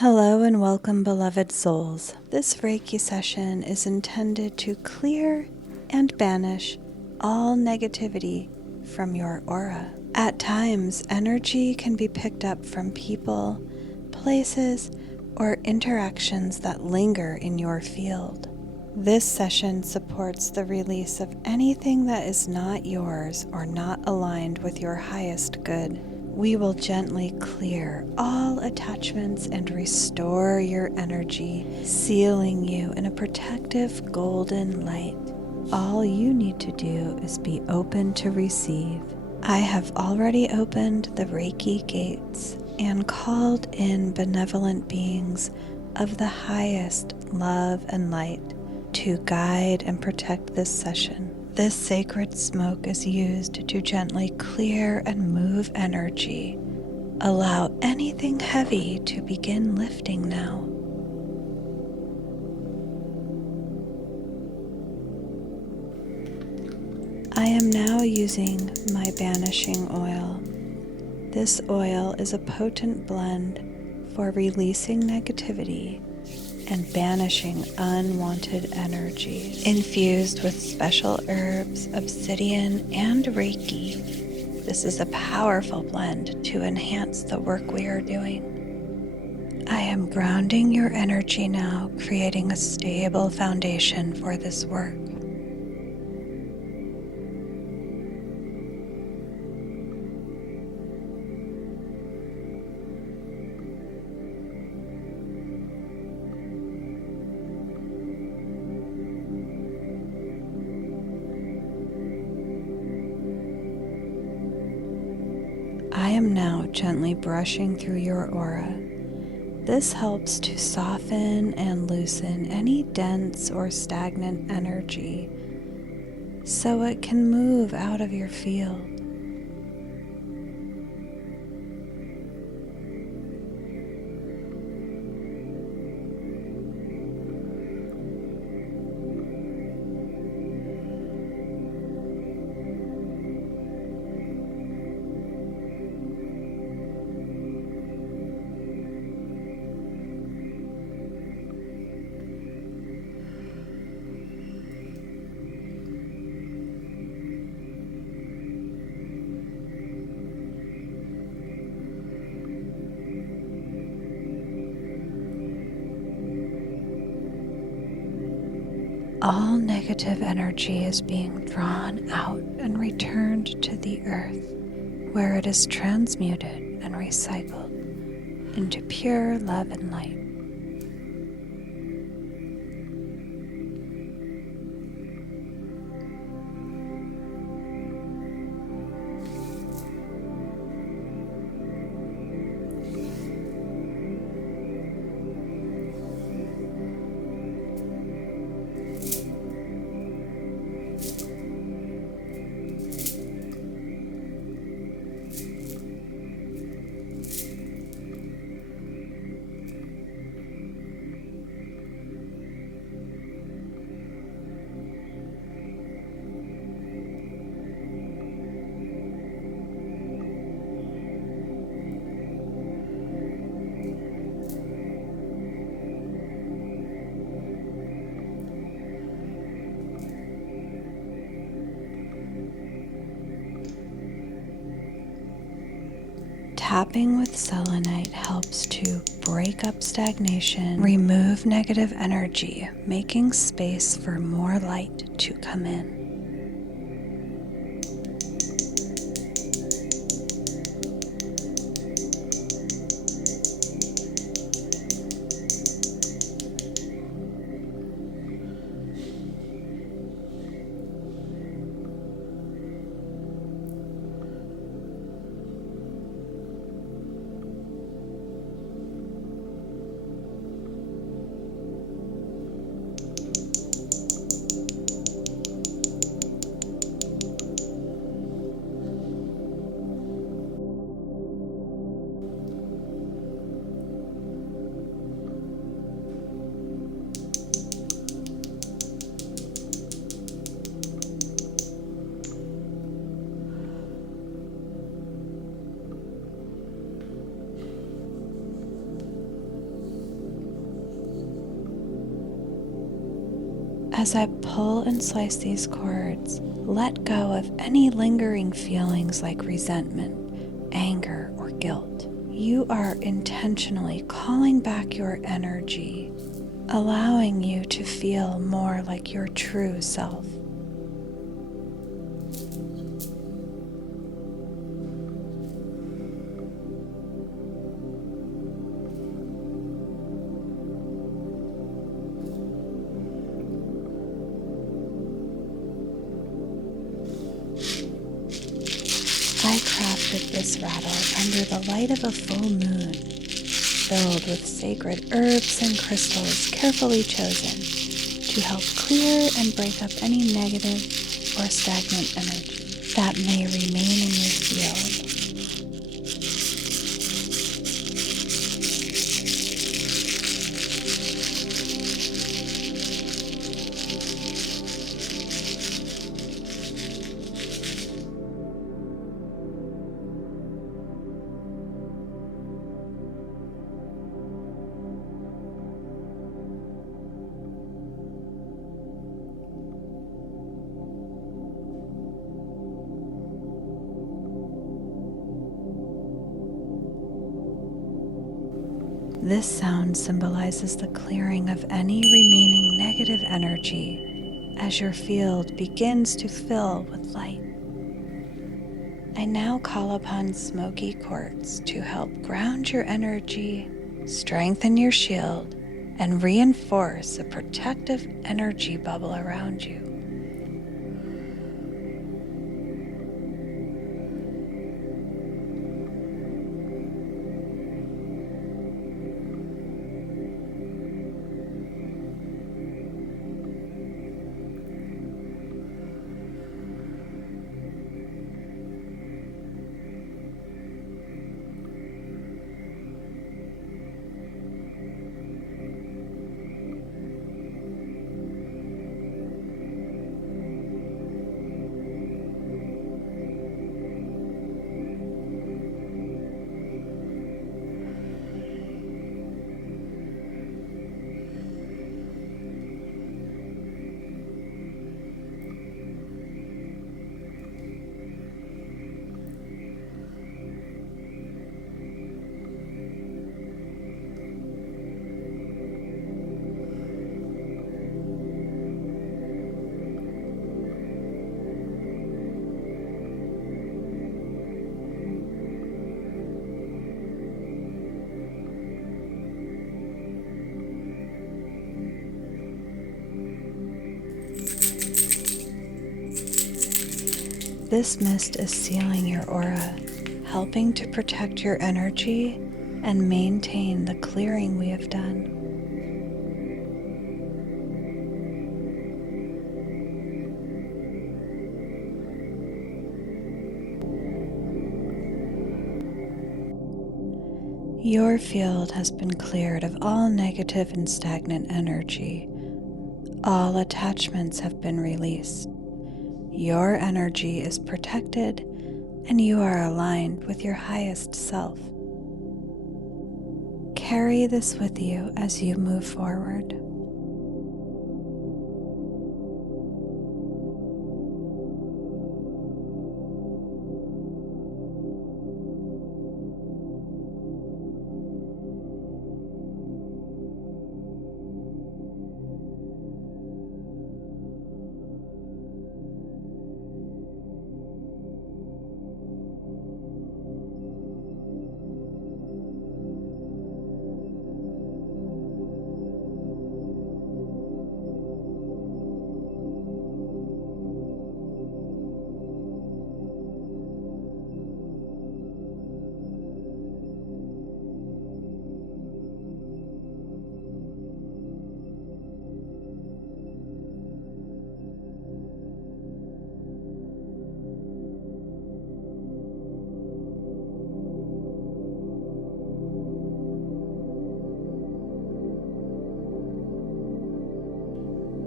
Hello and welcome, beloved souls. This Reiki session is intended to clear and banish all negativity from your aura. At times, energy can be picked up from people, places, or interactions that linger in your field. This session supports the release of anything that is not yours or not aligned with your highest good. We will gently clear all attachments and restore your energy, sealing you in a protective golden light. All you need to do is be open to receive. I have already opened the Reiki gates and called in benevolent beings of the highest love and light to guide and protect this session. This sacred smoke is used to gently clear and move energy. Allow anything heavy to begin lifting now. I am now using my banishing oil. This oil is a potent blend for releasing negativity and banishing unwanted energy. Infused with special herbs, obsidian, and Reiki, this is a powerful blend to enhance the work we are doing. I am grounding your energy now, creating a stable foundation for this work. I am now gently brushing through your aura. This helps to soften and loosen any dense or stagnant energy so it can move out of your field. All negative energy is being drawn out and returned to the earth, where it is transmuted and recycled into pure love and light. Tapping with selenite helps to break up stagnation, remove negative energy, making space for more light to come in. As I pull and slice these cords, let go of any lingering feelings like resentment, anger, or guilt. You are intentionally calling back your energy, allowing you to feel more like your true self. I crafted this rattle under the light of a full moon, filled with sacred herbs and crystals carefully chosen to help clear and break up any negative or stagnant energy that may remain in your field. This sound symbolizes the clearing of any remaining negative energy as your field begins to fill with light. I now call upon smoky quartz to help ground your energy, strengthen your shield, and reinforce a protective energy bubble around you. This mist is sealing your aura, helping to protect your energy and maintain the clearing we have done. Your field has been cleared of all negative and stagnant energy. All attachments have been released. Your energy is protected and you are aligned with your highest self. Carry this with you as you move forward.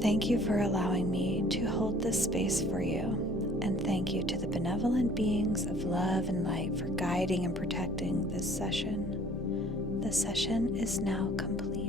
Thank you for allowing me to hold this space for you, and thank you to the benevolent beings of love and light for guiding and protecting this session. The session is now complete.